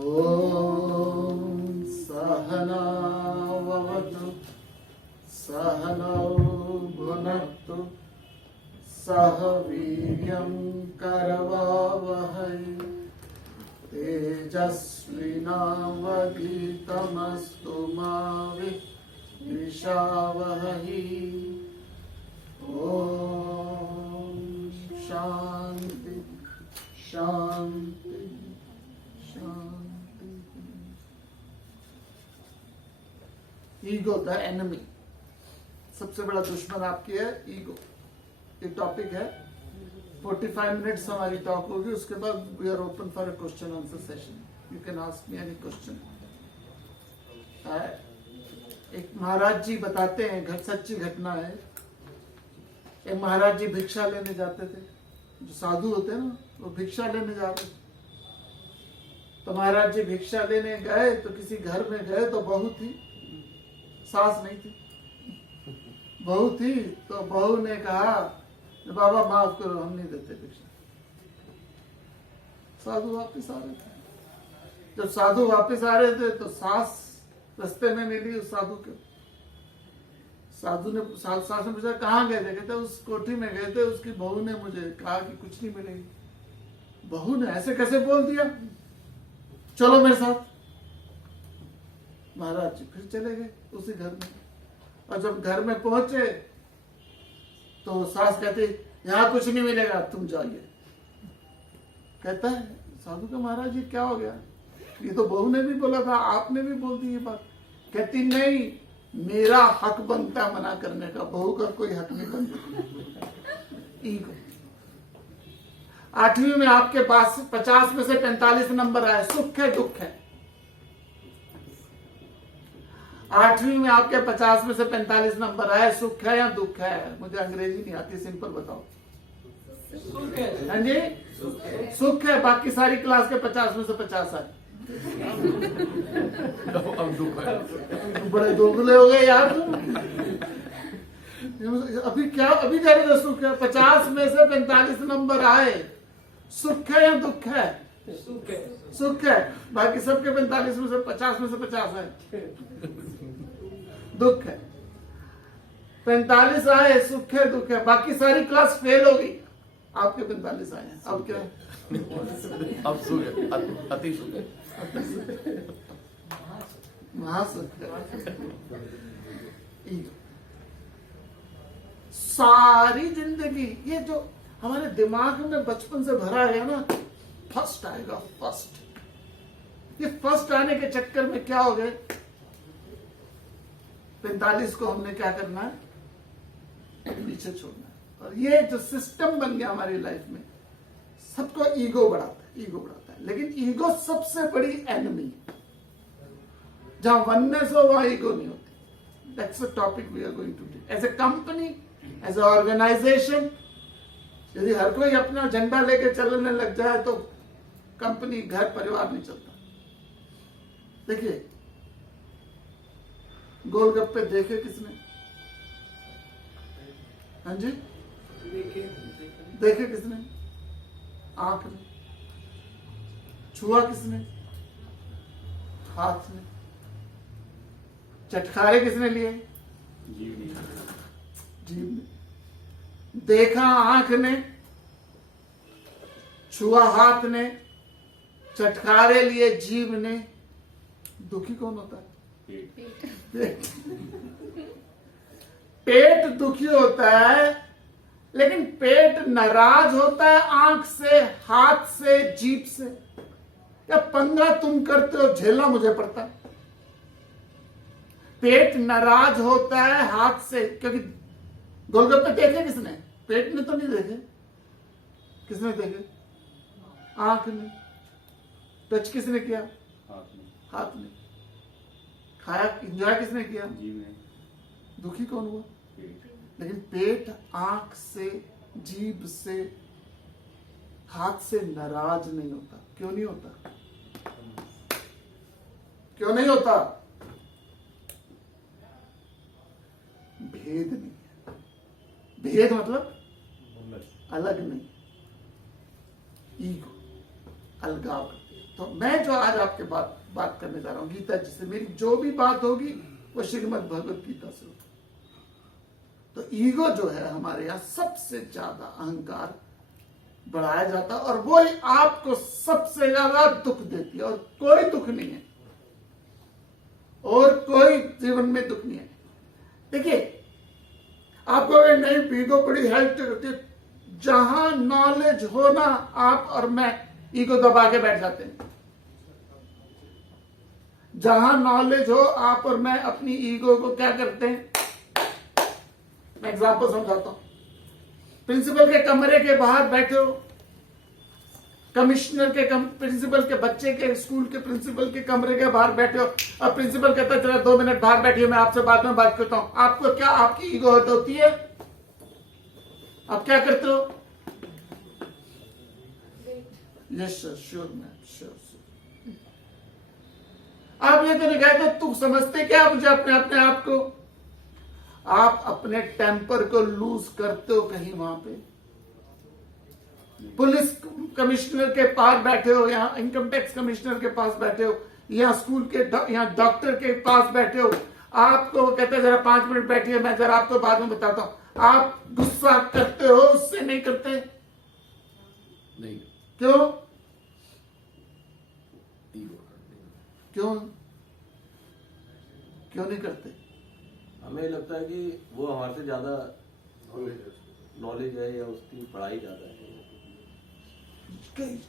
ॐ सहना भवतु सहनौ भुनक्तु सह वीर्यं करवावहै तेजस्विनावधीतमस्तु मा विद्विषावहै। ॐ शांति शांति शांति। ईगो द एनिमी, सबसे बड़ा दुश्मन आपकी है ईगो। ये टॉपिक है। 45 मिनट्स हमारी टॉक होगी, उसके बाद we are open for a question answer session. You can ask me any question. एक महाराज जी बताते हैं, सच्ची घटना है। एक महाराज जी भिक्षा लेने जाते थे। जो साधु होते हैं ना, वो भिक्षा लेने जाते थे। तो महाराज जी भिक्षा लेने गए तो किसी घर में गए तो बहू थी, सास नहीं थी। बहू थी तो बहू ने कहा बाबा माफ करो, हम नहीं देते भिक्षा। साधु वापस आ रहे थे। जब साधु वापस आ रहे थे तो सास रास्ते में मिली उस साधु के। साधु ने सास ने पूछा कहाँ गए थे? कहते उस कोठी में गए थे, उसकी बहू ने मुझे कहा कि कुछ नहीं मिलेगी। बहू ने ऐसे कैसे बोल दिया? चलो मेरे साथ। महाराज जी फिर चले गए उसी घर में। और जब घर में पहुंचे तो सास कहती यहाँ कुछ नहीं मिलेगा, तुम जाइए। कहता है साधु का महाराज जी क्या हो गया? ये तो बहू ने भी बोला था, आपने भी बोल दी ये बात। कहती नहीं, मेरा हक बनता है मना करने का, बहू का कोई हक नहीं बनता। ईगो। 8वीं में आपके पास 50 में से 45 नंबर आए, सुख है दुख है। 8वीं में आपके 50 में से 45 नंबर आए, सुख है या दुख है? मुझे अंग्रेजी नहीं आती, सिंपल बताओ। सुख है। हाँ जी, सुख है। बाकी सारी क्लास के 50 में से 50 आए। बड़े दुबले हो गए यार तुम। अभी क्या अभी कह रहे थे सुख है? 50 में से 45 नंबर आए, सुख है या दुख है? सुख है। सुख है। बाकी सबके 45 में से 50 है दुख है। 45 आए, सुख है दुख है। बाकी सारी क्लास फेल हो गई, आपके 45 आए हैं। अब क्या है? अब सुख है, अति सुख है, महासुख है। सारी जिंदगी ये जो हमारे दिमाग में बचपन से भरा है ना, फर्स्ट आएगा फर्स्ट। ये फर्स्ट आने के चक्कर में क्या हो गए? 45 को हमने क्या करना है? पीछे छोड़ना है। और ये जो सिस्टम बन गया हमारी लाइफ में, सबको ईगो बढ़ाता है, ईगो बढ़ाता है। लेकिन ईगो सबसे बड़ी एनिमी। जहां वननेस हो वहां ईगो नहीं होती। That's the topic we are going to do. As a company, as a organisation, यदि हर कोई अपना झंडा लेके चलने लग जाए तो कंपनी, घर, परिवार नहीं चलता। देखिए, गोलगप्पे देखे किसने? हाँ जी, देखे किसने? आंख ने। छुआ किसने? हाथ ने। चटखारे किसने लिए? जीभ ने। देखा आंख ने, छुआ हाथ ने, चटखारे लिए जीभ ने। दुखी कौन होता है? पेट दुखी होता है, लेकिन पेट नाराज होता है आंख से, हाथ से, जीभ से। क्या पंगा तुम करते हो, झेलना मुझे पड़ता है। पेट नाराज होता है हाथ से, क्योंकि गोलगप्पे देखे किसने? पेट ने तो नहीं देखे। किसने देखे? आंख ने। टच किसने किया? हाथ ने। खाया, एंजॉय किसने किया? दुखी कौन हुआ? लेकिन पेट आंख से, जीभ से, हाथ से नाराज नहीं होता। क्यों नहीं होता? क्यों नहीं होता? भेद नहीं है। भेद मतलब अलग नहीं, ईगो, अलगाव। तो मैं जो आज आपके बात करने जा रहा हूं गीता जी से, मेरी जो भी बात होगी वो श्रीमद् भगवत गीता से होगी। तो ईगो जो है हमारे यहाँ सबसे ज्यादा अहंकार बढ़ाया जाता है, और वो ही आपको सबसे ज्यादा दुख देती है, और कोई दुख नहीं है, और कोई जीवन में दुख नहीं है। देखिए, आपको अगर नहीं ईगो बड़ी हेल्प करती है, जहां नॉलेज हो ना, आप और मैं ईगो दबा के बैठ जाते हैं। जहां नॉलेज हो, आप और मैं अपनी ईगो को क्या करते हैं, मैं एग्जांपल समझाता हूं। प्रिंसिपल के कमरे के बाहर बैठे हो, कमिश्नर के प्रिंसिपल के बच्चे के स्कूल के प्रिंसिपल के कमरे के बाहर बैठे हो, और प्रिंसिपल कहता है चलो 2 मिनट बाहर बैठिए, मैं आपसे बाद में बात करता हूं। आपको क्या, आपकी ईगो हर्ट होती है? आप क्या करते हो? Yes sir, sure ma'am, sure. आप ये तो नहीं कहते तू समझते क्या मुझे अपने आप को? आप अपने टेम्पर को लूज करते हो कहीं वहां पे। पुलिस कमिश्नर के पास बैठे हो, यहाँ इनकम टैक्स कमिश्नर के पास बैठे हो, यहाँ स्कूल के यहाँ डॉक्टर के पास बैठे हो, आपको वो कहते हैं जरा 5 मिनट बैठिए, मैं जरा आपको बाद में बताता हूं। आप गुस्सा करते हो उससे? नहीं करते? नहीं। क्यों? ईगो। क्यों नहीं करते? हमें लगता है कि वो हमारे से ज्यादा नॉलेज है, या उसकी पढ़ाई ज्यादा है।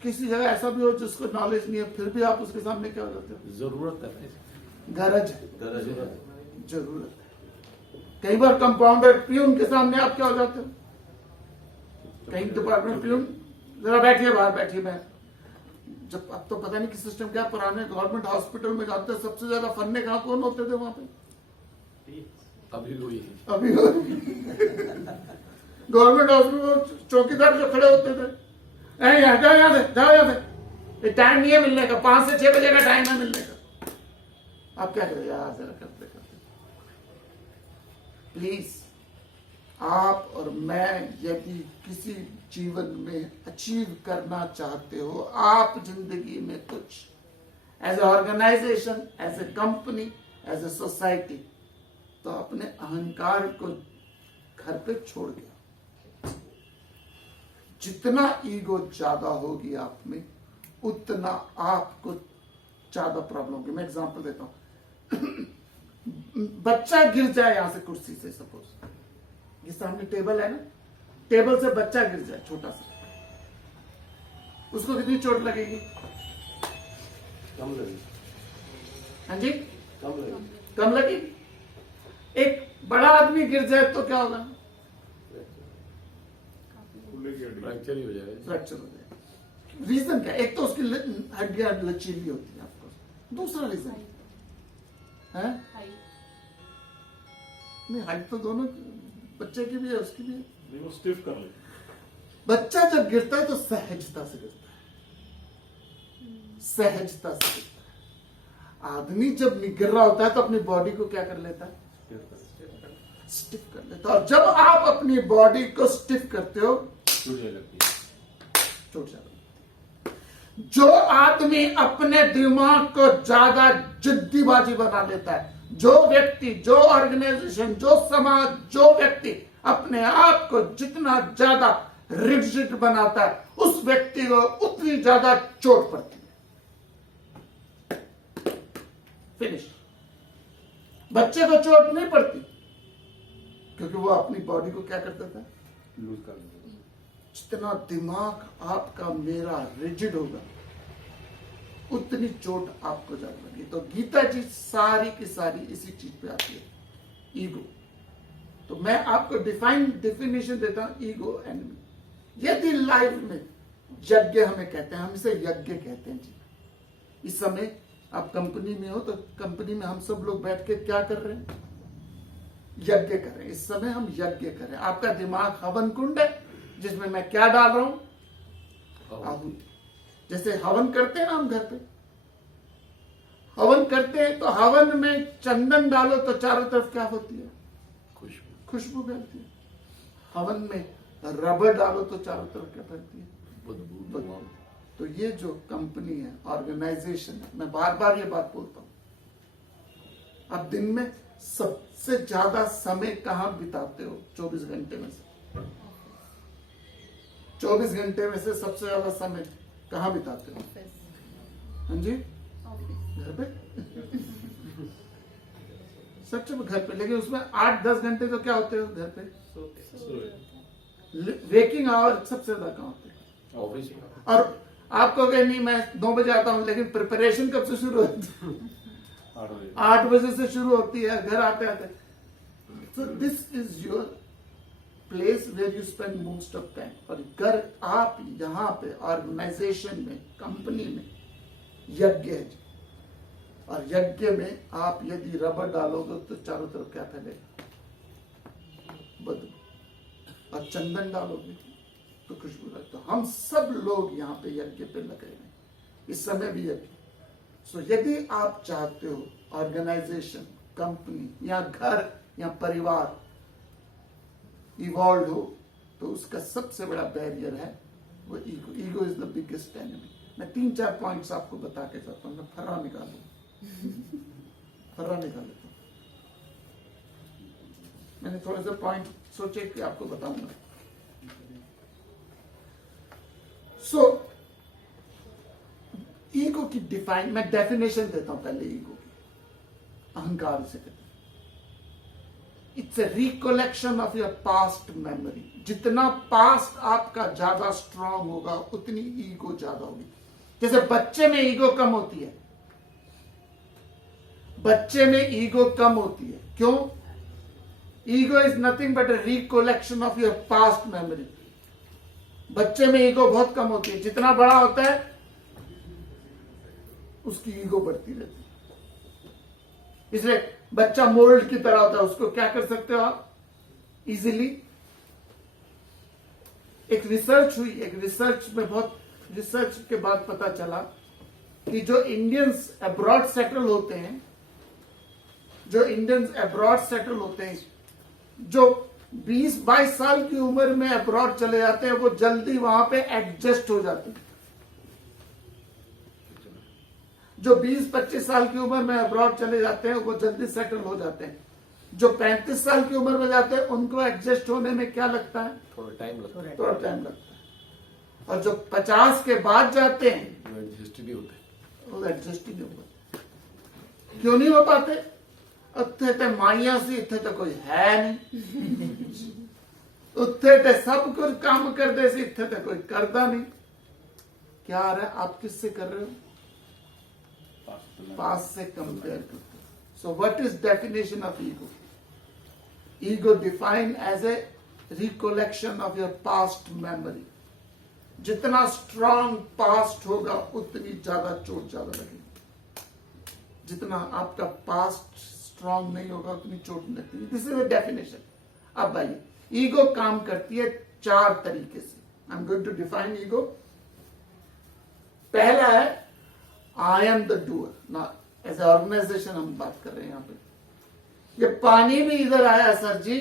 किसी जगह ऐसा भी हो जिसको नॉलेज नहीं है, फिर भी आप उसके सामने क्या हो जाते हो? जरूरत है, गरज गरज है। जरूरत है। कई बार कंपाउंडर प्यून के सामने आप क्या हो जाते हो? कहीं डिपार्टमेंट प्यून, जरा बैठिए बाहर बैठिए। मैं जब, अब तो पता नहीं कि सिस्टम क्या, पुराने गवर्नमेंट हॉस्पिटल में जाते सबसे ज्यादा फन्ने कहाँ कौन होते थे वहां पे? अभी भी अभी गवर्नमेंट हॉस्पिटल में चौकीदार जो खड़े होते थे, जाओ यहाँ से, जाओ यहाँ से, टाइम नहीं है मिलने का, 5 से 6 बजे का टाइम है मिलने का। आप क्या करें यार, जरा करते प्लीज। आप और मैं यदि किसी जीवन में अचीव करना चाहते हो, आप जिंदगी में कुछ, as a organisation, as a company, as a society, तो अपने अहंकार को घर पे छोड़ गया। जितना ईगो ज्यादा होगी आप में, उतना आपको ज्यादा प्रॉब्लम होगी। मैं एग्जांपल देता हूं। बच्चा गिर जाए यहां से कुर्सी से, सपोज ये सामने टेबल है ना, टेबल से बच्चा गिर जाए छोटा सा, उसको कितनी चोट लगेगी? कम लगेगी। हाँ जी, कम लगेगी। कम लगेगी। एक बड़ा आदमी गिर जाए तो क्या होगा? फ्रैक्चर ही हो जाएगा। फ्रैक्चर हो जाएगा। रीजन क्या? एक तो उसकी हड्डियां लचीली होती है आपको, दूसरा रीजन है नहीं, हाइट तो दोनों बच्चे की भी है, उसकी भी है। वो स्टिफ कर ले। बच्चा जब गिरता है तो सहजता से गिरता है, सहजता से गिरता है। आदमी जब गिर रहा होता है तो अपनी बॉडी को क्या कर लेता है? स्टिफ कर लेता है। और जब आप अपनी बॉडी को स्टिफ करते हो, चोट लगती है। चोट ज्यादा लगती है। जो आदमी अपने दिमाग को ज्यादा जिद्दीबाजी बना लेता है, जो व्यक्ति, जो ऑर्गेनाइजेशन, जो समाज, जो व्यक्ति अपने आप को जितना ज्यादा रिजिड बनाता है, उस व्यक्ति को उतनी ज्यादा चोट पड़ती है। फिनिश। बच्चे को चोट नहीं पड़ती क्योंकि वो अपनी बॉडी को क्या करता था? लूज कर देते। जितना दिमाग आपका मेरा रिजिड होगा, उतनी चोट आपको ज्यादा लगी। तो गीता जी सारी की सारी इसी चीज पे आती है, ईगो। तो मैं आपको डिफिनेशन देता हूं, ईगो एनिमी। यदि लाइफ में यज्ञ हमें कहते हैं, हम इसे यज्ञ कहते हैं जी। इस समय आप कंपनी में हो तो कंपनी में हम सब लोग बैठ के क्या कर रहे हैं? यज्ञ कर रहे हैं। इस समय हम यज्ञ कर रहे हैं। आपका दिमाग हवन कुंड है जिसमें मैं क्या डाल रहा हूं? आहुति। जैसे हवन करते हैं ना हम घर पे, हवन करते हैं तो हवन में चंदन डालो तो चारों तरफ क्या होती है? खुशबू फैलती है। हवन में रबर डालो तो चारों तरफ क्या फैलती है? बदबू। तो ये जो कंपनी है, ऑर्गेनाइजेशन है, मैं बार बार ये बात बोलता हूं, आप दिन में सबसे ज्यादा समय कहां बिताते हो? 24 घंटे में से 24 घंटे में से सबसे ज्यादा समय कहां बिताते हो? हाँ जी, घर पे। सच में घर पे, लेकिन उसमें 8-10 घंटे तो क्या होते हो घर पे? वेकिंग आवर सबसे ज्यादा कहाँ होते हैं? ऑफिस में। और आप कहोगे नहीं मैं 9 बजे आता हूँ, लेकिन प्रिपरेशन कब से शुरू होती है? 8 बजे से शुरू होती है घर आते आते। So this is your place where you spend most of time. और घर आप यहाँ पे ऑर्गेनाइजेशन में, कंपनी में यज्ञ है, और यज्ञ में आप यदि रबर डालोगे तो चारों तरफ क्या फैलेगा? बदबू। और चंदन डालोगे तो खुशबू लगे। तो हम सब लोग यहाँ पे यज्ञ पे लगे हैं, इस समय भी यज्ञ। सो यदि आप चाहते हो ऑर्गेनाइजेशन, कंपनी या घर या परिवार इवॉल्व हो, तो उसका सबसे बड़ा बैरियर है वो ego. Ego is the biggest enemy. मैं 3-4 पॉइंट्स आपको बता के जाता हूँ। मैं फर्रा निकाल लेता हूँ। मैंने थोड़े से पॉइंट सोचे कि आपको बताऊंगा। सो ईगो की डिफाइन, मैं डेफिनेशन देता हूं पहले ईगो की। अहंकार से कहते हैं it's a recollection of your past memory. जितना पास्ट आपका ज्यादा स्ट्रांग होगा उतनी ईगो ज्यादा होगी। जैसे बच्चे में ईगो कम होती है, बच्चे में ईगो कम होती है। क्यों? Ego is nothing but A recollection of your past memory. बच्चे में ईगो बहुत कम होती है। जितना बड़ा होता है उसकी ईगो बढ़ती रहती है। इसलिए बच्चा मोल्ड की तरह होता है, उसको क्या कर सकते हो आप इजीली। एक रिसर्च हुई, एक रिसर्च में बहुत रिसर्च के बाद पता चला कि जो इंडियंस अब्रॉड सेटल होते हैं, जो इंडियंस अब्रॉड सेटल होते हैं, जो 20-22 साल की उम्र में अब्रॉड चले जाते हैं, वो जल्दी वहां पे एडजस्ट हो जाते हैं। जो 20-25 साल की उम्र में अब्रॉड चले जाते हैं वो जल्दी सेटल हो जाते हैं। जो 35 साल की उम्र में जाते हैं उनको एडजस्ट होने में क्या लगता है? थोड़ा टाइम लगता है। थोड़ा टाइम लगता है। और जो 50 के बाद जाते हैं वो एडजस्ट ही नहीं होते। वो एडजस्ट ही नहीं हो पाते। क्यों नहीं हो पाते? उत्थे ते माइया सी, इत्थे तो कोई है नहीं। उत्थे ते सब कुछ काम कर दे सी, इत्थे तो कोई करता नहीं। क्या आ रहा है? आप किससे कर रहे हो? पास्ट से कंपेयर करते हो। So what is definition of ego? Ego defined as a recollection of your past memory. जितना स्ट्रांग पास्ट होगा उतनी ज्यादा चोट ज्यादा लगेगी। जितना आपका पास्ट स्ट्रांग नहीं होगा उतनी चोट नहीं लगती। This is the definition. अब भाई ईगो काम करती है 4 तरीके से। I am going to define ego. पहला है आई एम द डूअर। ना एज ए ऑर्गेनाइजेशन हम बात कर रहे हैं यहां पे। ये पानी भी इधर आया सर जी,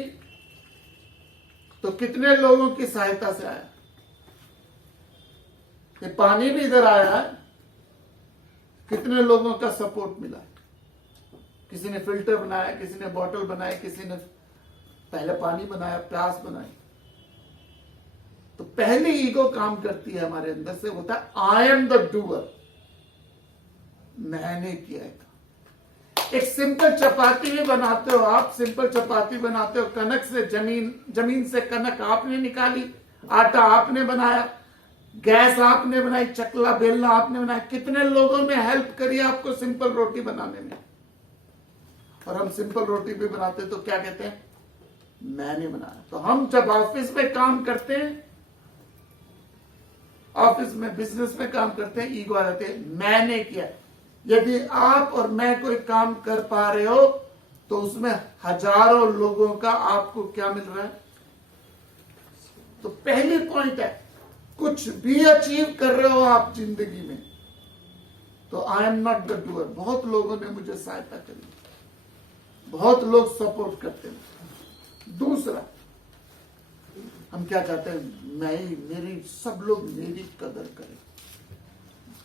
तो कितने लोगों की सहायता से आया? ये पानी भी इधर आया है, कितने लोगों का सपोर्ट मिला? किसी ने फिल्टर बनाया, किसी ने बॉटल बनाई, किसी ने पहले पानी बनाया, प्यास बनाई। तो पहली ईगो काम करती है हमारे अंदर से, होता है आई एम द डूअर। मैंने किया है। एक सिंपल चपाती भी बनाते हो आप, सिंपल चपाती बनाते हो, कनक से जमीन से कनक आपने निकाली, आटा आपने बनाया, गैस आपने बनाई, चकला बेलना आपने बनाया। कितने लोगों ने हेल्प करी आपको सिंपल रोटी बनाने में? और हम सिंपल रोटी भी बनाते तो क्या कहते हैं? मैंने बनाया। तो हम जब ऑफिस में काम करते हैं, ऑफिस में बिजनेस में काम करते हैं, ईगो आ जाते हैं, मैंने किया। यदि आप और मैं कोई काम कर पा रहे हो तो उसमें हजारों लोगों का आपको क्या मिल रहा है? तो पहली पॉइंट है, कुछ भी अचीव कर रहे हो आप जिंदगी में तो I am not the doer. बहुत लोगों ने मुझे सहायता करी, बहुत लोग सपोर्ट करते हैं। दूसरा, हम क्या चाहते हैं? मैं ही, मेरी, सब लोग मेरी कदर करें,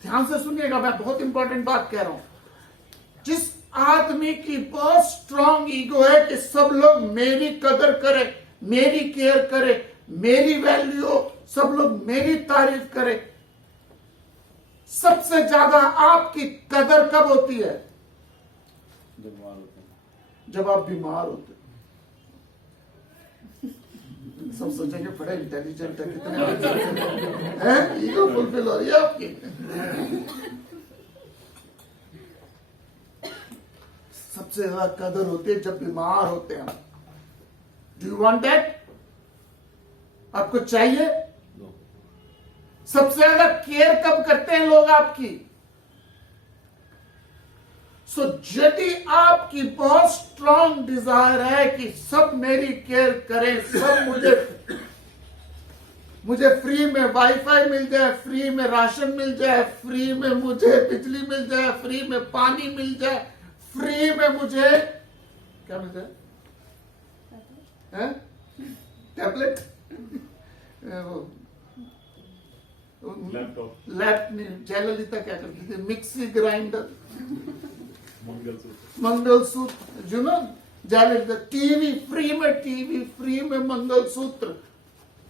ध्यान से सुनिएगा, मैं बहुत इंपॉर्टेंट बात कह रहा हूं। जिस आदमी की बहुत स्ट्रांग ईगो है कि सब लोग मेरी कदर करें, मेरी केयर करें, मेरी वैल्यू हो, सब लोग मेरी तारीफ करें, सबसे ज्यादा आपकी कदर कब होती है? जब आप बीमार होते हो। सब सोचेंगे बड़े इंटेलिजेंट है, कितने हैं, ईगो फुलफिल हो रही है आपकी। सबसे ज्यादा कदर होती है जब बीमार होते हैं। Do you want that? आपको चाहिए? सबसे ज्यादा केयर कब करते हैं लोग आपकी? सो यदि आपकी बहुत स्ट्रांग डिजायर है कि सब मेरी केयर करें, सब मुझे फ्री में वाईफाई मिल जाए, फ्री में राशन मिल जाए, फ्री में मुझे बिजली मिल जाए, फ्री में पानी मिल जाए, फ्री में मुझे क्या मिल जाए? टैबलेट, लैप नहीं, जयललिता क्या करती थी? मिक्सी ग्राइंडर, मंगलसूत्र, जो ना जयललिता, टीवी फ्री में, टीवी फ्री में, मंगलसूत्र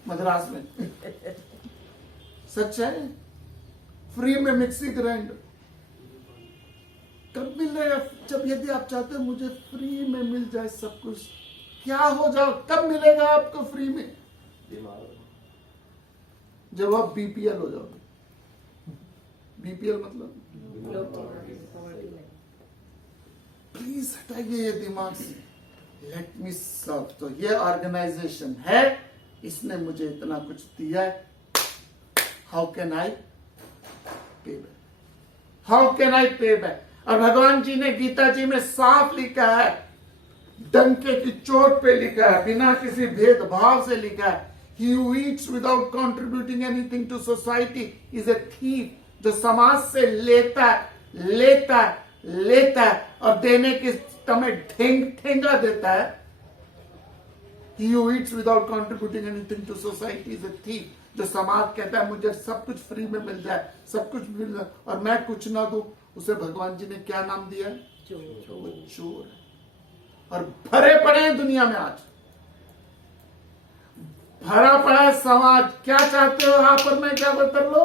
मद्रास में। सच है, फ्री में मिक्सी ग्राइंडर। कब मिलेगा? जब यदि आप चाहते हो मुझे फ्री में मिल जाए सब कुछ, क्या हो जाओ, कब मिलेगा आपको फ्री में? जब आप बीपीएल हो जाओगे। बीपीएल मतलब प्लीज हटाइए ये दिमाग से। लेट मी सर्व। तो ये ऑर्गेनाइजेशन है, इसने मुझे इतना कुछ दिया है, हाउ कैन आई पे बैक? हाउ कैन आई पे बैक? और भगवान जी ने गीता जी में साफ लिखा है, डंके की चोट पे लिखा है, बिना किसी भेदभाव से लिखा है, he who eats without contributing anything to society is a thief। जो समाज से लेता है और देने के समय ठेंगा देता है। he who eats without contributing anything to society is a thief। जो समाज कहता है मुझे सब कुछ फ्री में मिल जाए, सब कुछ मिल जाए और मैं कुछ ना दूं, उसे भगवान जी ने क्या नाम दिया? वो चोर है। और भरे पड़े हैं दुनिया में, आज भरा पड़ा है समाज। क्या चाहते हो आप और मैं क्या कर लो?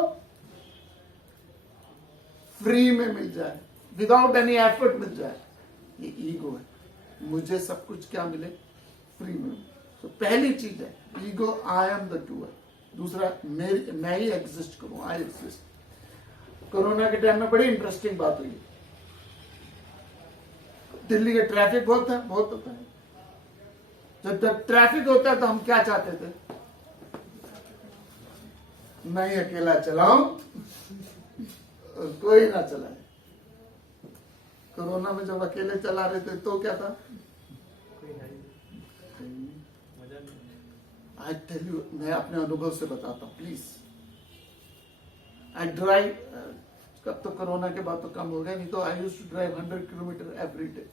फ्री में मिल जाए, विदाउट एनी एफर्ट मिल जाए। ये ईगो है। मुझे सब कुछ क्या मिले? फ्री में। तो पहली चीज है ego, I am the doer. दूसरा, मैं ही एग्जिस्ट करूं, आई एग्जिस्ट। कोरोना के टाइम में बड़ी इंटरेस्टिंग बात हुई। दिल्ली का ट्रैफिक बहुत होता है। जब ट्रैफिक होता है तो हम क्या चाहते थे? मैं ही अकेला चलाऊं और कोई ना चलाए। कोरोना में जब अकेले चला रहे थे तो क्या था? आई टेल यू, मैं अपने अनुभव से बताता हूं, प्लीज। आई ड्राइव, कब तो कोरोना के बाद तो कम हो गया, नहीं तो I used to drive 100 kilometre every day.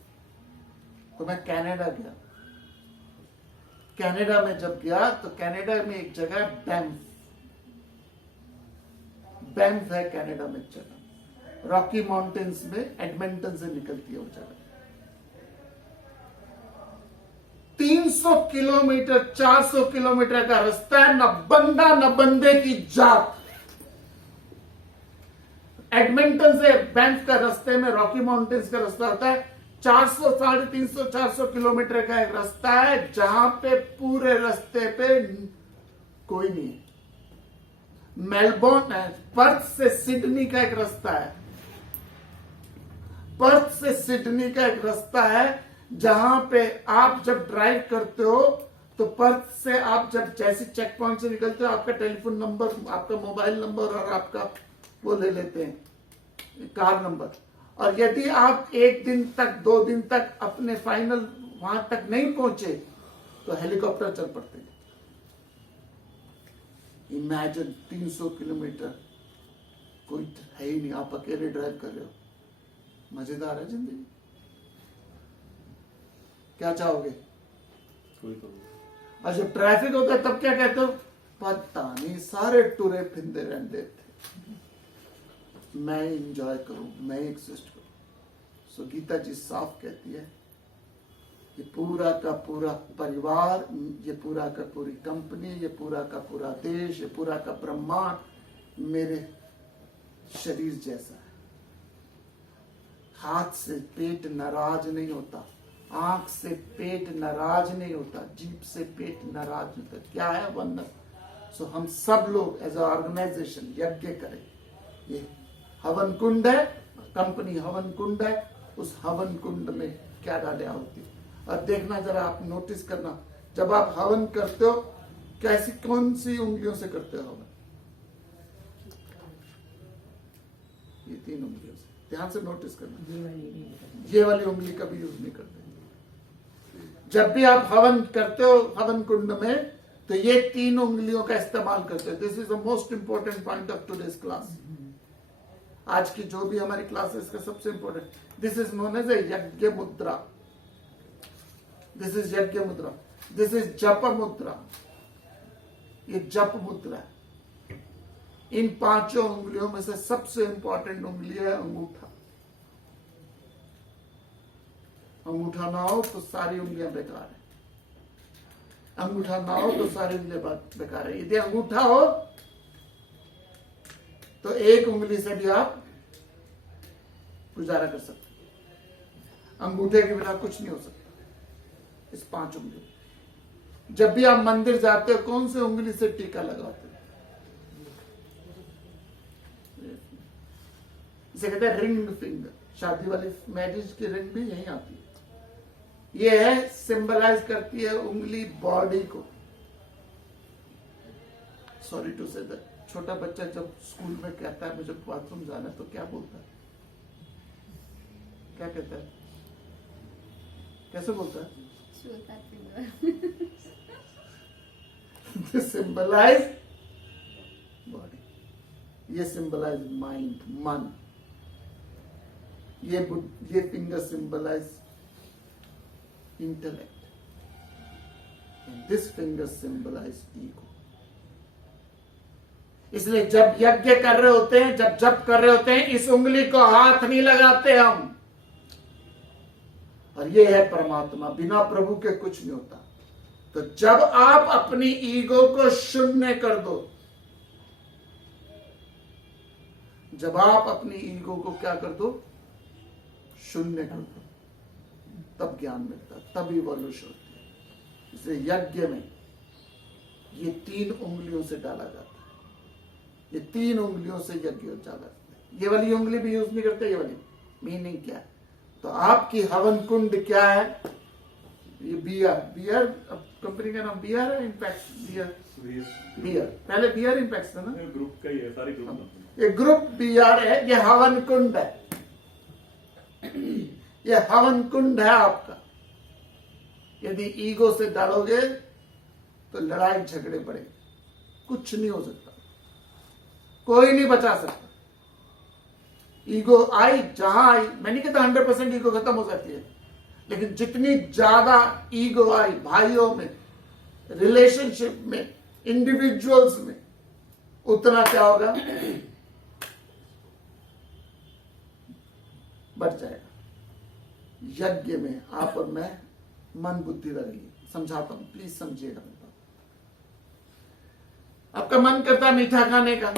तो मैं कनाडा गया। कनाडा में जब गया तो कनाडा में एक जगह बैंफ है, कनाडा में एक जगह रॉकी माउंटेन्स में, एडमंटन से निकलती है वो जगह। 300 किलोमीटर 400 किलोमीटर का रास्ता है, न बंदा न बंदे की जात। एडमंटन से बैंफ का रास्ते में रॉकी माउंटेन्स का रास्ता होता है 400, 350, 400 किलोमीटर का एक रास्ता है, जहां पे पूरे रास्ते पे कोई नहीं है। मेलबोर्न है, पर्थ से सिडनी का एक रास्ता है। पर्थ से सिडनी का एक रास्ता है जहां पे आप जब ड्राइव करते हो तो पर्थ से आप जब जैसे चेक पॉइंट से निकलते हो, आपका टेलीफोन नंबर, आपका मोबाइल नंबर और आपका वो ले लेते हैं, कार नंबर। और यदि आप 1 दिन तक 2 दिन तक अपने फाइनल वहां तक नहीं पहुंचे तो हेलीकॉप्टर चल पड़ते हैं। इमेजिन 300 किलोमीटर, कोई है ही नहीं, आप अकेले ड्राइव कर रहे हो। मजेदार है जिंदगी। क्या चाहोगे? और जब ट्रैफिक होता है तब क्या कहते हो? पता नहीं, सारे टुरे फिंदे रहते थे। मैं इंजॉय करूं, मैं एग्जिस्ट करूं। सो गीता जी साफ कहती है ये पूरा का पूरा परिवार, ये पूरा का पूरी कंपनी, ये पूरा का पूरा देश, ये पूरा का ब्रह्मांड मेरे शरीर जैसा है। हाथ से पेट नाराज नहीं होता, आंख से पेट नाराज नहीं होता, जीभ से पेट नाराज नहीं होता। क्या है वननेस। सो हम सब लोग एज अ ऑर्गेनाइजेशन यज्ञ करें। ये हवन कुंड है, कंपनी हवन कुंड है, उस हवन कुंड में क्या डाले होती है। और देखना जरा, आप नोटिस करना, जब आप हवन करते हो कैसी कौन सी उंगलियों से करते हो हवन? ये 3 उंगलियों से, ध्यान से नोटिस करना। ये वाली उंगली कभी यूज नहीं करते। जब भी आप हवन करते हो हवन कुंड में, तो ये 3 उंगलियों का इस्तेमाल करते हो। This is the most important point of today's class. आज की जो भी हमारी क्लास है इसका सबसे important, this is known as a yagya mudra. This is यज्ञ मुद्रा, दिस इज जप मुद्रा। ये जप मुद्रा है। इन 5 उंगलियों में से सबसे इंपॉर्टेंट उंगली है अंगूठा। अंगूठा ना हो तो सारी उंगलियां बेकार है। अंगूठा ना हो तो सारी उंगलियां बेकार है। यदि अंगूठा हो तो एक उंगली से भी आप गुजारा कर सकते हैं। अंगूठे के बिना कुछ नहीं हो सकता। इस 5 उंगली, जब भी आप मंदिर जाते हो कौन से उंगली से टीका लगाते हो? इसे कहते हैं रिंग फिंगर। शादी वाली मैरिज की रिंग भी यही आती है। ये है, सिंबलाइज करती है उंगली बॉडी को। सॉरी टू से दैट, छोटा बच्चा जब स्कूल में कहता है मुझे बाथरूम जाना है तो क्या बोलता है? क्या कहता है? कैसे बोलता है? सिंबलाइज बॉडी, ये सिंबलाइज माइंड, मन। ये finger symbolise intellect, and this finger symbolize ego. इसलिए जब यज्ञ कर रहे होते हैं, जब जप कर रहे होते हैं, इस उंगली को हाथ नहीं लगाते हम। और ये है परमात्मा, बिना प्रभु के कुछ नहीं होता। तो जब आप अपनी ईगो को शून्य कर दो, जब आप अपनी ईगो को क्या कर दो? शून्य कर दो, तब ज्ञान मिलता है, तब इवोल्यूशन होती है। इसलिए यज्ञ में ये 3 उंगलियों से डाला जाता है। ये 3 उंगलियों से यज्ञ डाला जाता है। ये वाली उंगली भी यूज नहीं करते। ये वाली मीनिंग क्या है? तो आपकी हवन कुंड क्या है? ये बियर कंपनी का नाम बियर है, इम्पैक्ट बियर। पहले बियर इम्पैक्ट था ना, ग्रुप का ही है, सारे ग्रुप। ये ग्रुप बियर है, ये हवन कुंड है। ये हवन कुंड है आपका। यदि ईगो से डालोगे तो लड़ाई झगड़े बढ़ेंगे, कुछ नहीं हो सकता, कोई नहीं बचा सकता। ईगो आई जहां आई, मैं नहीं कहता 100% ईगो खत्म हो जाती है, लेकिन जितनी ज्यादा ईगो आई भाइयों में, रिलेशनशिप में, इंडिविजुअल्स में, उतना क्या होगा? बढ़ जाएगा। यज्ञ में आप और मैं मन बुद्धि रहिए। समझाता हूं, प्लीज समझिएगा। आपका मन करता है मीठा खाने का,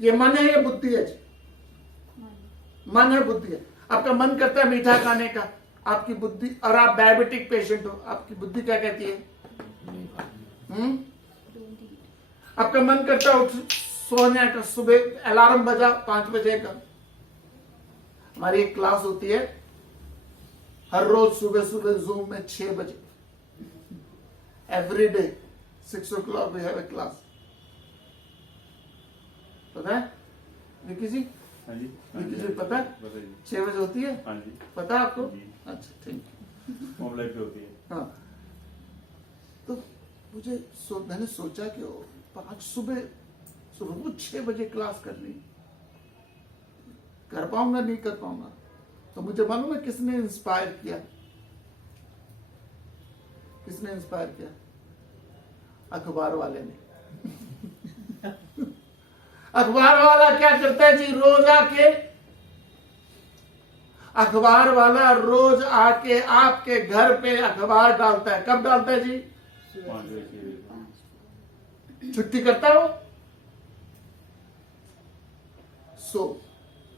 ये मन है या बुद्धि है? मन है, बुद्धि है। आपका मन करता है मीठा खाने का, आपकी बुद्धि, और आप डायबिटिक पेशेंट हो, आपकी बुद्धि क्या कहती है? आपका मन करता है सोने का, सुबह अलार्म बजा 5 बजे का। हमारी एक क्लास होती है हर रोज सुबह सुबह जूम में 6 बजे, every day 6 o'clock we have a class. पता है विकी जी? हाँ जी, विकी जी पता है? बताइए। 6 बजे होती है? हाँ जी, पता है आपको? जी। अच्छा, ठीक। होम लाइफ पे होती है। हाँ, तो मुझे मैंने सोचा कि 5 सुबह रोज 6 बजे क्लास करनी, कर पाऊंगा नहीं कर पाऊंगा? तो मुझे मालूम है किसने इंस्पायर किया। किसने इंस्पायर किया? अखबार वाले ने। अखबार वाला क्या करता है जी, रोज आके अखबार वाला रोज आके आपके घर पे अखबार डालता है। कब डालता है जी? 5 बजे छुट्टी करता हो।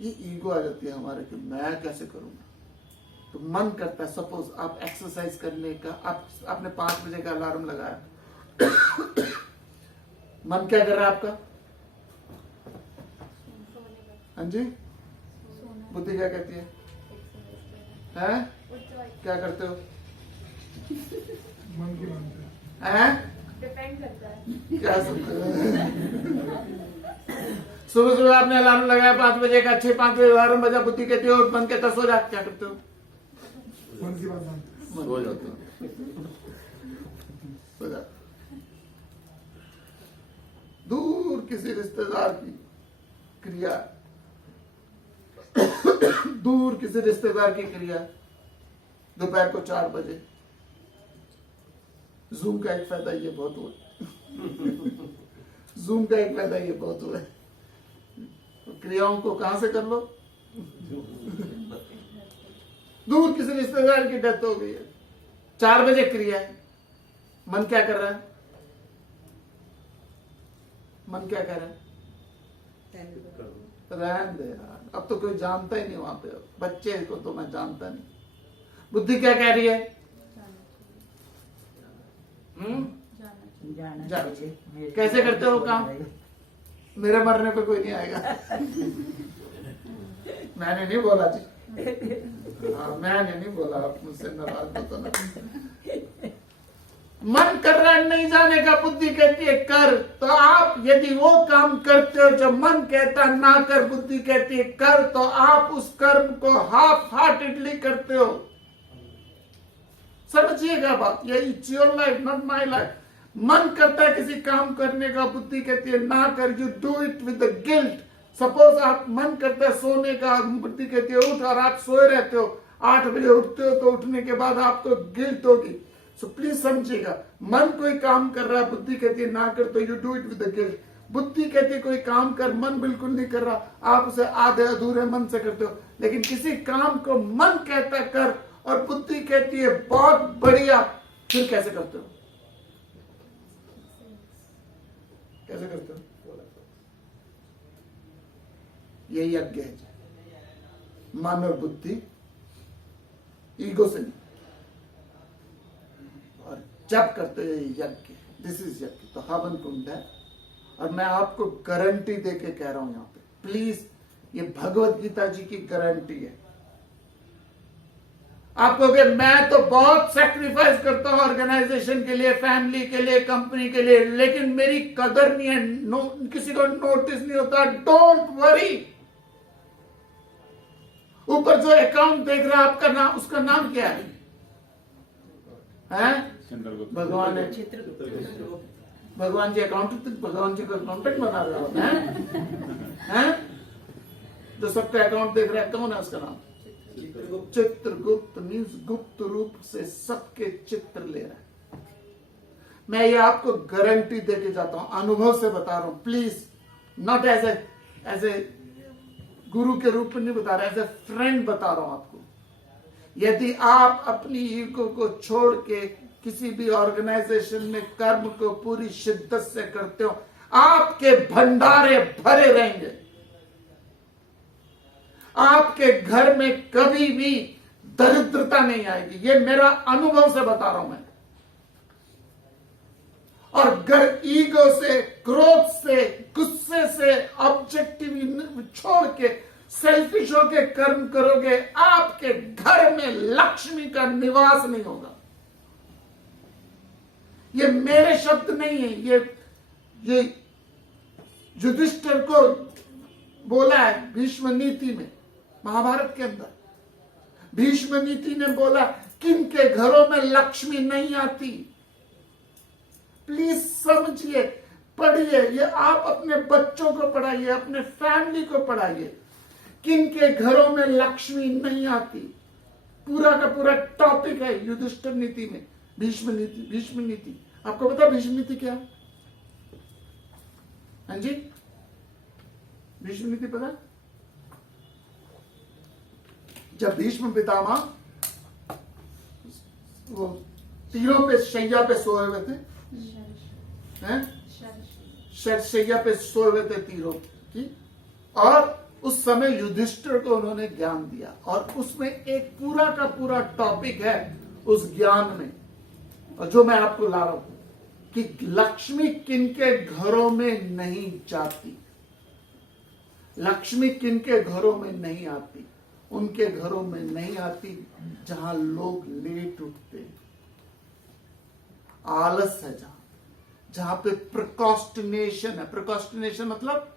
ये ईगो आ जाती है हमारे कि मैं कैसे करूंगा। तो मन करता है, सपोज आप एक्सरसाइज करने का, आपने 5 बजे का अलार्म लगाया, मन क्या कर रहा है आपका? हाँ जी, बुद्धि क्या कहती है? हैं? क्या करते हो? हैं? डिपेंड करता है। क्या सुनते हो? सुबह सुबह आपने अलार्म लगाया 5 बजे का, 6-5 बजे अलार्म बजा, बुद्धि कहती हो मन कहता सो जा, क्या करते हो? सो जाते हो। सो जा। दूर किसी रिश्तेदार की क्रिया, दूर किसी रिश्तेदार की क्रिया, दोपहर को 4 बजे। जूम का एक फायदा ये बहुत हुआ, जूम का एक फायदा ये बहुत हुआ है, क्रियाओं को कहां से कर लो? दूर किसी रिश्तेदार की डेथ हो गई है, 4 बजे क्रिया है, मन क्या कर रहा है? मन क्या कर रहा है? रहने दे यार, अब तो कोई जानता ही नहीं वहां पे, बच्चे को तो मैं जानता नहीं। बुद्धि क्या कह रही है? जाना चाहिए। कैसे करते हो काम? मेरे मरने पे कोई नहीं आएगा। मैंने नहीं बोला जी, हाँ मैंने नहीं बोला, आप मुझसे नाराज मत होना। मन कर रहा है नहीं जाने का, बुद्धि कहती है कर, तो आप यदि वो काम करते हो जो मन कहता ना कर, बुद्धि कहती है कर, तो आप उस कर्म को हाफ हार्टेडली करते हो। समझिएगा बात, ये it's your life not my life. मन करता है किसी काम करने का, बुद्धि कहती है ना कर, you do it with the guilt. Suppose आप मन करता है सोने का, बुद्धि कहती है उठ, और आप सोए रहते हो, 8 बजे उठते हो, तो उठने के बाद आपको गिल्ट होगी। सो प्लीज समझिएगा, मन कोई काम कर रहा है, बुद्धि कहती है ना कर, तो you do it with the guilt. बुद्धि कहती है कोई काम कर, मन बिल्कुल नहीं कर रहा, आप उसे आधे अधूरे मन से करते हो। लेकिन किसी काम को मन कहता है कर, और बुद्धि कहती है बहुत बढ़िया, फिर कैसे करते हो? कैसे करते हो? ये यज्ञ है, मन और बुद्धि, ईगो से नहीं। और जब करते हो यज्ञ, दिस इज यज्ञ, तो हवन कुंड है। और मैं आपको गारंटी देके कह रहा हूं यहां पे, प्लीज, ये भगवत गीता जी की गारंटी है। आप कहोगे मैं तो बहुत सैक्रिफाइस करता हूं ऑर्गेनाइजेशन के लिए, फैमिली के लिए, कंपनी के लिए, लेकिन मेरी कदर नहीं है, किसी को नोटिस नहीं होता। डोंट वरी, ऊपर जो अकाउंट देख रहा है आपका नाम, उसका नाम क्या है? भगवान है। भगवान जी अकाउंटेंट, भगवान जी को अकाउंटेंट बना रहे हो हैं? जो सबका अकाउंट देख रहा है, कौन है उसका नाम? चित्रगुप्त। मीन्स गुप्त रूप से सबके चित्र ले रहा है। मैं ये आपको गारंटी देके जाता हूं, अनुभव से बता रहा हूं, प्लीज, नॉट एज ए गुरु के रूप में नहीं बता रहा, एज ए फ्रेंड बता रहा हूं आपको। यदि आप अपनी ईगो को छोड़ के किसी भी ऑर्गेनाइजेशन में कर्म को पूरी शिद्दत से करते हो, आपके भंडारे भरे रहेंगे। आपके घर में कभी भी दरिद्रता नहीं आएगी, ये मेरा अनुभव से बता रहा हूं मैं। और अगर ईगो से, क्रोध से, गुस्से से, ऑब्जेक्टिव छोड़ के, सेल्फिश होके कर्म करोगे, आपके घर में लक्ष्मी का निवास नहीं होगा। ये मेरे शब्द नहीं है, ये युधिष्ठिर को बोला है भीष्म नीति में, महाभारत के अंदर। भीष्म नीति ने बोला किन के घरों में लक्ष्मी नहीं आती। प्लीज समझिए, पढ़िए, ये आप अपने बच्चों को पढ़ाइए, अपने फैमिली को पढ़ाइए, किन के घरों में लक्ष्मी नहीं आती। पूरा का पूरा टॉपिक है युधिष्ठिर नीति में, भीष्म नीति। भीष्म नीति आपको पता भीष्म नीति क्या? हाँ जी, भीष्म नीति पता? जब भीष्म पितामह वो तीरों पे शैया पे सोए हुए थे, हैं? शैया पे सोए हुए थे तीरों की, और उस समय युधिष्ठिर को उन्होंने ज्ञान दिया, और उसमें एक पूरा का पूरा टॉपिक है उस ज्ञान में, और जो मैं आपको ला रहा हूं कि लक्ष्मी किनके घरों में नहीं जाती, लक्ष्मी किनके घरों में नहीं आती, उनके घरों में नहीं आती जहां लोग लेट उठते, आलस है, जहां पे प्रिकॉस्टिनेशन है। प्रिकॉस्टिनेशन मतलब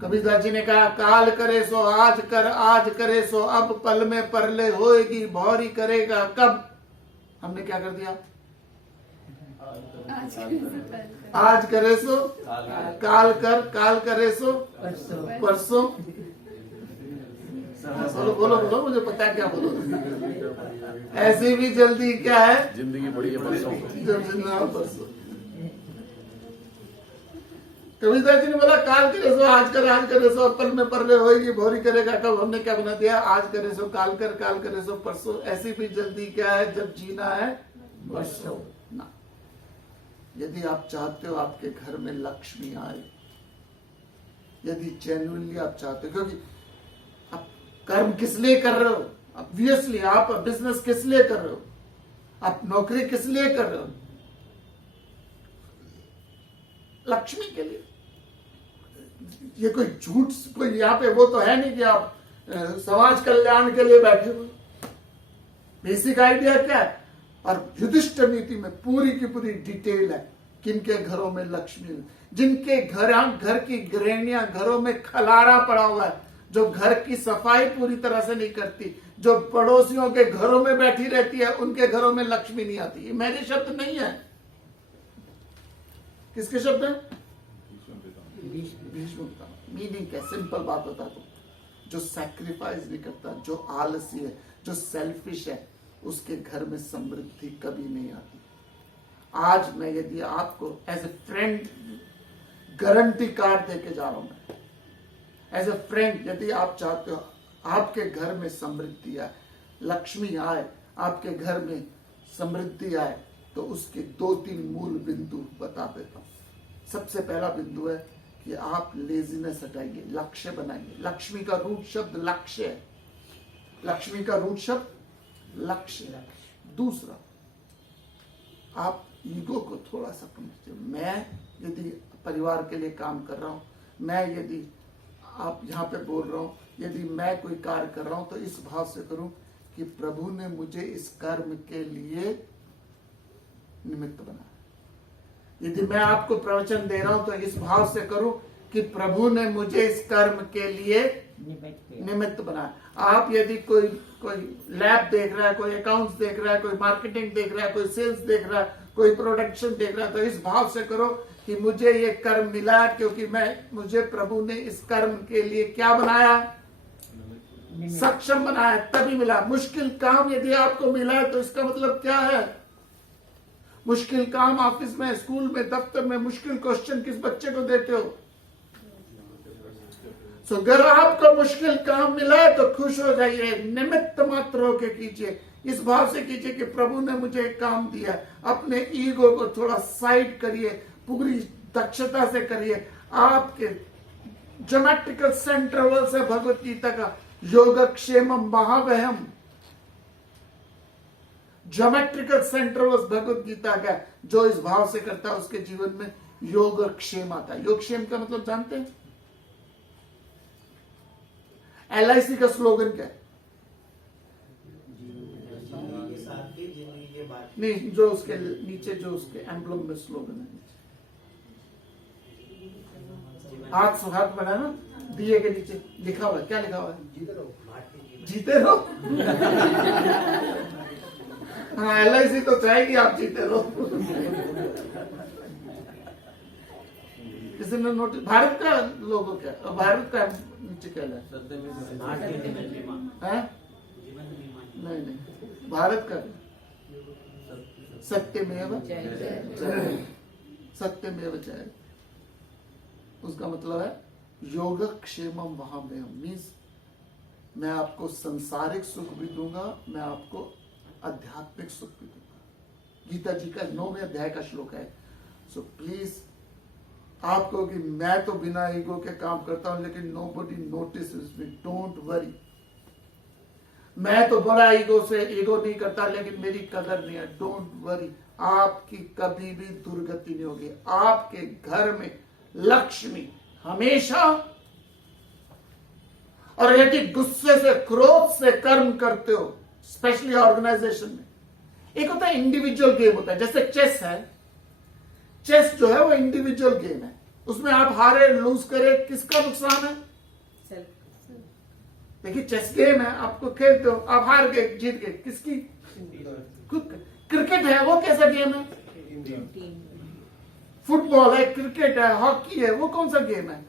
कबीरदास जी ने कहा, काल करे सो आज कर, आज करे सो अब, पल में परले होएगी, भौरी करेगा कब। हमने क्या कर दिया? आज करे सो काल कर, काल करे सो परसों। बोलो बोलो बोलो, मुझे पता है क्या बोलो। ऐसी भी जल्दी क्या है, जिंदगी बड़ी है परसों। जब जिंदा हो परसों। कबीरदास जी ने बोला, काल करे सो आज कर, आज करे सो पल में परले होएगी, भौरी करेगा कब। हमने क्या बना दिया? आज करे सो काल कर, काल करे सो परसों। ऐसी भी जल्दी क्या है, जब जीना है परसों ना। यदि आप चाहते हो आपके घर में लक्ष्मी आए, यदि जेन्युइनली आप चाहते हो, क्योंकि आप कर्म किस लिए कर रहे हो? ऑब्वियसली आप बिजनेस किस लिए कर रहे हो? आप नौकरी किस लिए कर रहे हो? लक्ष्मी के लिए। ये कोई झूठ, कोई यहाँ पे वो तो है नहीं कि आप समाज कल्याण के लिए बैठे हो। बेसिक आइडिया क्या है? और युधिष्ठिर नीति में पूरी की पूरी डिटेल है किनके घरों में लक्ष्मी, जिनके घर की गृहिणियां घरों में खलारा पड़ा हुआ है, जो घर की सफाई पूरी तरह से नहीं करती, जो पड़ोसियों के घरों में बैठी रहती है, उनके घरों में लक्ष्मी नहीं आती। ये मेरे शब्द नहीं है। किसके शब्द है? भीष्म का। मीनिंग क्या? सिंपल बात बता दो, जो सैक्रिफाइस नहीं करता, जो आलसी है, जो सेल्फिश है, उसके घर में समृद्धि कभी नहीं आती। आज मैं यदि आपको as a friend guarantee card देके जा रहा हूं, मैं एज ए फ्रेंड, यदि आप चाहते हो आपके घर में समृद्धि आए, लक्ष्मी आए, आपके घर में समृद्धि आए, तो उसके 2-3 मूल बिंदु बता देता हूं। सबसे पहला बिंदु है कि आप लेजीनेस हटाइए, लक्ष्य बनाइए। लक्ष्मी का रूट शब्द लक्ष्य है। लक्ष्मी का रूट शब्द लक्ष्य। दूसरा, आप ईगो को थोड़ा सा कम कीजिए। मैं यदि परिवार के लिए काम कर रहा हूं, मैं यदि आप यहां पे बोल रहा हूं, यदि मैं कोई कार्य कर रहा हूं, तो इस भाव से करूं कि प्रभु ने मुझे इस कर्म के लिए निमित्त बना। यदि मैं आपको प्रवचन दे रहा हूं, तो इस भाव से करूं कि प्रभु ने मुझे इस कर्म के लिए निमित्त बना। आप यदि कोई लैब देख रहा है, कोई अकाउंट्स देख रहा है, कोई मार्केटिंग देख रहा है, कोई सेल्स देख रहा है, कोई प्रोडक्शन देख रहा है, तो इस भाव से करो कि मुझे ये कर्म मिला क्योंकि मुझे प्रभु ने इस कर्म के लिए क्या बनाया? सक्षम बनाया, तभी मिला। मुश्किल काम यदि आपको मिला है, तो इसका मतलब क्या है? मुश्किल काम ऑफिस में, स्कूल में, दफ्तर में मुश्किल क्वेश्चन किस बच्चे को देते हो? सो अगर आपको मुश्किल काम मिला है तो खुश हो जाइए, निमित्त मात्र होके कीजिए। इस भाव से कीजिए कि प्रभु ने मुझे एक काम दिया। अपने ईगो को थोड़ा साइड करिए, पूरी दक्षता से करिए। आपके ज्योमेट्रिकल सेंटर से भगवत गीता का योगक्षेम महावहम, ज्योमेट्रिकल सेंटर भगवत गीता का, जो इस भाव से करता है उसके जीवन में योगक्षेम आता है। योगक्षेम का मतलब जानते हैं? LIC का स्लोगन क्या है? नहीं, जो उसके नीचे, जो उसके एम्ब्लम में स्लोगन है, हाथ सुहाग बना ना, दिए के नीचे लिखा हुआ है। क्या लिखा हुआ है? जीते रहो। हाँ, LIC तो चाहेगी आप जीते रहो। किसी ने नोटिस? भारत का लोगो क्या? भारत का नीचे क्या है? नहीं, भारत का सत्यमेव जयते, सत्यमेव जयते। उसका मतलब है योगक्षेमम वहां में मीन्स मैं आपको सांसारिक सुख भी दूंगा, मैं आपको आध्यात्मिक सुख भी दूंगा। गीता जी का 9वें अध्याय का श्लोक है। सो प्लीज आपको कि मैं तो बिना ईगो के काम करता हूं लेकिन nobody notices me, don't worry. मैं तो बड़ा ईगो नहीं करता लेकिन मेरी कदर नहीं है, डोंट वरी। आपकी कभी भी दुर्गति नहीं होगी। आपके घर में लक्ष्मी हमेशा, और यदि गुस्से से क्रोध से कर्म करते हो, स्पेशली ऑर्गेनाइजेशन में, एक होता है इंडिविजुअल गेम होता है, जैसे चेस है। चेस जो है वो इंडिविजुअल गेम है, उसमें आप हारे लूज करे किसका नुकसान है? देखिए चेस गेम है, आपको खेलते हो, आप हार गए जीत गए, किसकी? खुद। क्रिकेट है वो कैसा गेम है? फुटबॉल है, क्रिकेट है, हॉकी है, वो कौन सा गेम है?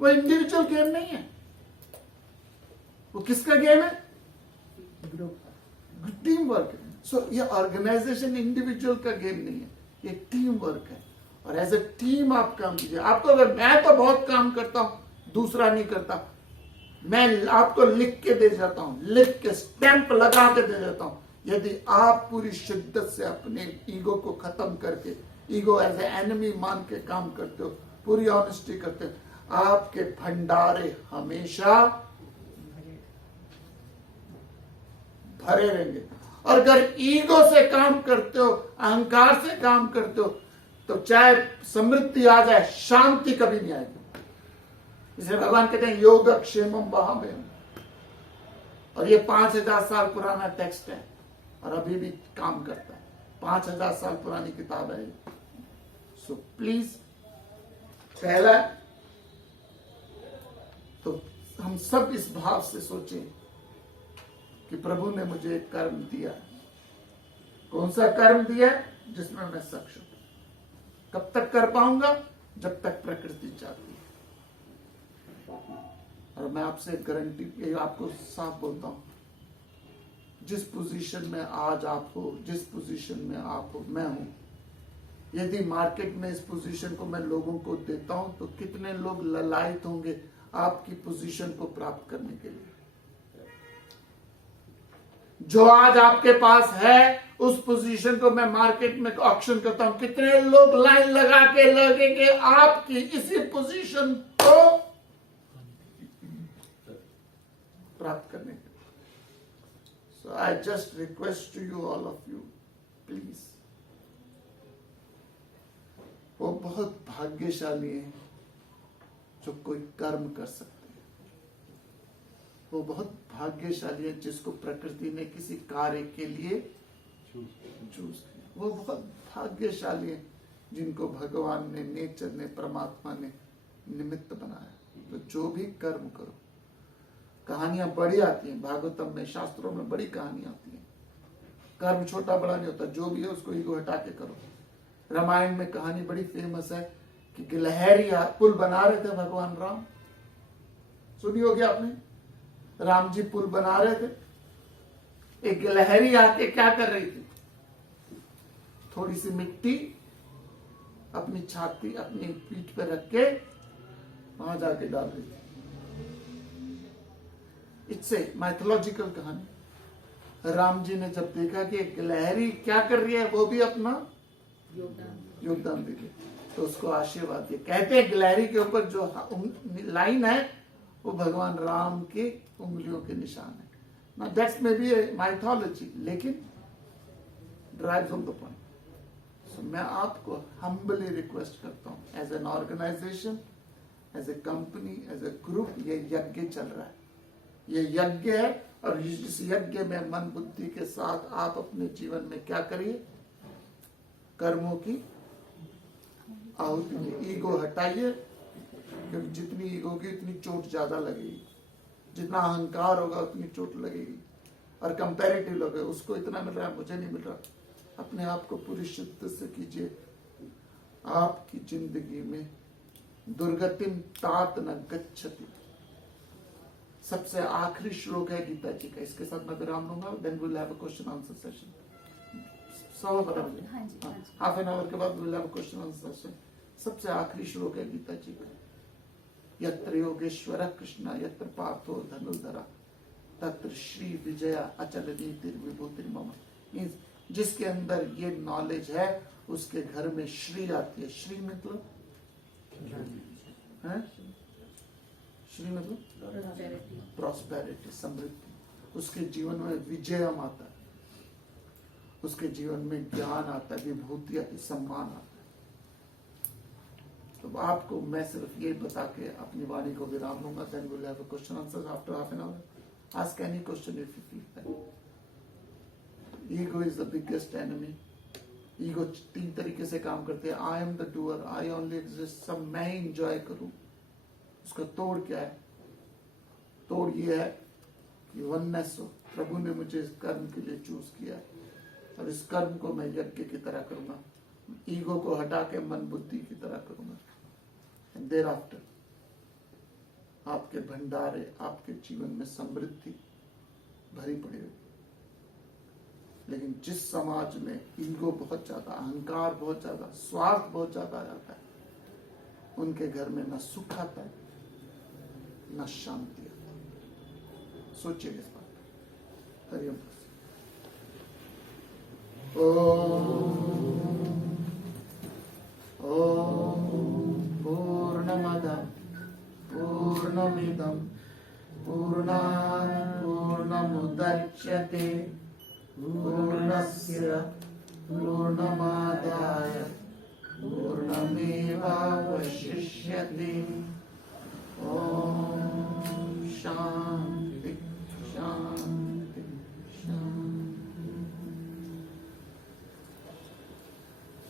वो इंडिविजुअल गेम नहीं है। वो किसका गेम है? टीम वर्क है। सो ये ऑर्गेनाइजेशन इंडिविजुअल का गेम नहीं है, ये टीम वर्क है। और एज ए टीम आप काम कीजिए। आपको अगर मैं तो बहुत काम करता हूं, दूसरा नहीं करता, मैं आपको लिख के दे जाता हूं, लिख के स्टैंप लगा के दे जाता हूं। यदि आप पूरी शिद्दत से अपने ईगो को खत्म करके, ईगो एज ए एनिमी मान के काम करते हो, पूरी ऑनेस्टी करते हो, आपके भंडारे हमेशा भरे रहेंगे। और अगर ईगो से काम करते हो, अहंकार से काम करते हो, तो चाहे समृद्धि आ जाए, शांति कभी नहीं आएगी। इसलिए भगवान कहते हैं योगक्षेमम वहाम्यहम्। और ये 5000 साल पुराना टेक्स्ट है और अभी भी काम करता है। 5000 साल पुरानी किताब है। सो प्लीज, पहला तो हम सब इस भाव से सोचें कि प्रभु ने मुझे एक कर्म दिया। कौन सा कर्म दिया? जिसमें मैं सक्षम हूं। कब तक कर पाऊंगा? जब तक प्रकृति चाहती है। और मैं आपसे गारंटी आपको साफ बोलता हूं, जिस पोजीशन में आज आप हो, जिस पोजीशन में आप हो, मैं हूं, यदि मार्केट में इस पोजीशन को मैं लोगों को देता हूं तो कितने लोग ललायित होंगे आपकी पोजीशन को प्राप्त करने के लिए। जो आज आपके पास है उस पोजीशन को मैं मार्केट में ऑक्शन करता हूं, कितने लोग लाइन लगा के लगेंगे आपकी इसी पोजीशन को प्राप्त करने के लिए। So I just request to you, all of you, please, वो बहुत भाग्यशाली है जो कोई कर्म कर सकते हैं। वो बहुत भाग्यशाली है जिसको प्रकृति ने किसी कार्य के लिए चूज किया। वो बहुत भाग्यशाली है जिनको भगवान ने, नेचर ने, परमात्मा ने निमित्त बनाया। तो जो भी कर्म करो, कहानियां बड़ी आती हैं भागवतम में, शास्त्रों में बड़ी कहानियां आती हैं। कर्म छोटा बड़ा नहीं होता, जो भी है उसको ईगो हटा के करो। रामायण में कहानी बड़ी फेमस है कि गिलहरी पुल बना रहे थे भगवान राम, सुनी होगी आपने। राम जी पुल बना रहे थे, एक गिलहरी आके क्या कर रही थी? थोड़ी सी मिट्टी अपनी छाती, अपनी पीठ पे रख के वहां जाके डाल रही थी। इट्स ए माइथोलॉजिकल कहानी। राम जी ने जब देखा कि एक गिलहरी क्या कर रही है, वो भी अपना योगदान दे रही, तो उसको आशीर्वाद दिया। कहते हैं गिलहरी के ऊपर जो लाइन है वो भगवान राम के उंगलियों के निशान है। Now that's maybe a mythology, लेकिन drives on the point. So मैं आपको humbly रिक्वेस्ट करता हूँ, as an organisation, as a company, as a group, ये यज्ञ चल रहा है। ये यज्ञ है और इस यज्ञ में मन बुद्धि के साथ आप अपने जीवन में क्या करिए? कर्मों की आहुति दीजिए। ईगो हटाइए, क्योंकि जितनी ईगो होगी उतनी चोट ज्यादा लगेगी। जितना अहंकार होगा उतनी चोट लगेगी। और कंपैरेटिव लोग है, उसको इतना मिल रहा है, मुझे नहीं मिल रहा। अपने आप को पूरी शिद्दत से कीजिए। आपकी जिंदगी में दुर्गतिम तात न गच्छति। सबसे आखिरी श्लोक है गीता जी का। इसके साथ मैं विराम लूंगा, then will have a question answer session. Half an hour के बाद will have a question answer session. सबसे आखिरी श्लोक है गीता जी का। यत्र योगेश्वर कृष्ण यत्र पार्थो धनुर्धरा तत्र श्री विजया अचल नीति विभूति मम। मीन्स जिसके अंदर ये नॉलेज है उसके घर में श्री आती है। श्री मतलब है? श्री मतलब प्रॉस्पेरिटी, समृद्धि। उसके जीवन में विजयम आता है, उसके जीवन में ज्ञान आता है, विभूति आती, सम्मान आता है। तो आपको मैं सिर्फ ये बता के अपनी वाणी को विराम दूंगा। Then will have a question answer after half an hour. Ask any question if you feel that. Ego is the biggest enemy. Ego 3 तरीके से काम करते हैं। I am the doer, I only exist, सब मैं इंजॉय करूं। उसका तोड़ क्या है? तोड़ ये है कि वननेस हो। प्रभु ने मुझे इस कर्म के लिए चूज किया है और इस कर्म को मैं यज्ञ की तरह करूंगा। ईगो को हटा के मन बुद्धि की तरह करूंगा। एंड देयर आफ्टर आपके भंडारे, आपके जीवन में समृद्धि भरी पड़ी होगी। लेकिन जिस समाज में ईगो बहुत ज्यादा, अहंकार बहुत ज्यादा, स्वार्थ बहुत ज्यादा आ जाता है, उनके घर में न सुख आता है न शांति आता है। सोचिए इस बात पर। हरिओम। ओम पूर्णमदः पूर्णमिदं पूर्णात् पूर्णमुदच्यते पूर्णस्य पूर्णमादाय पूर्णमेवावशिष्यते।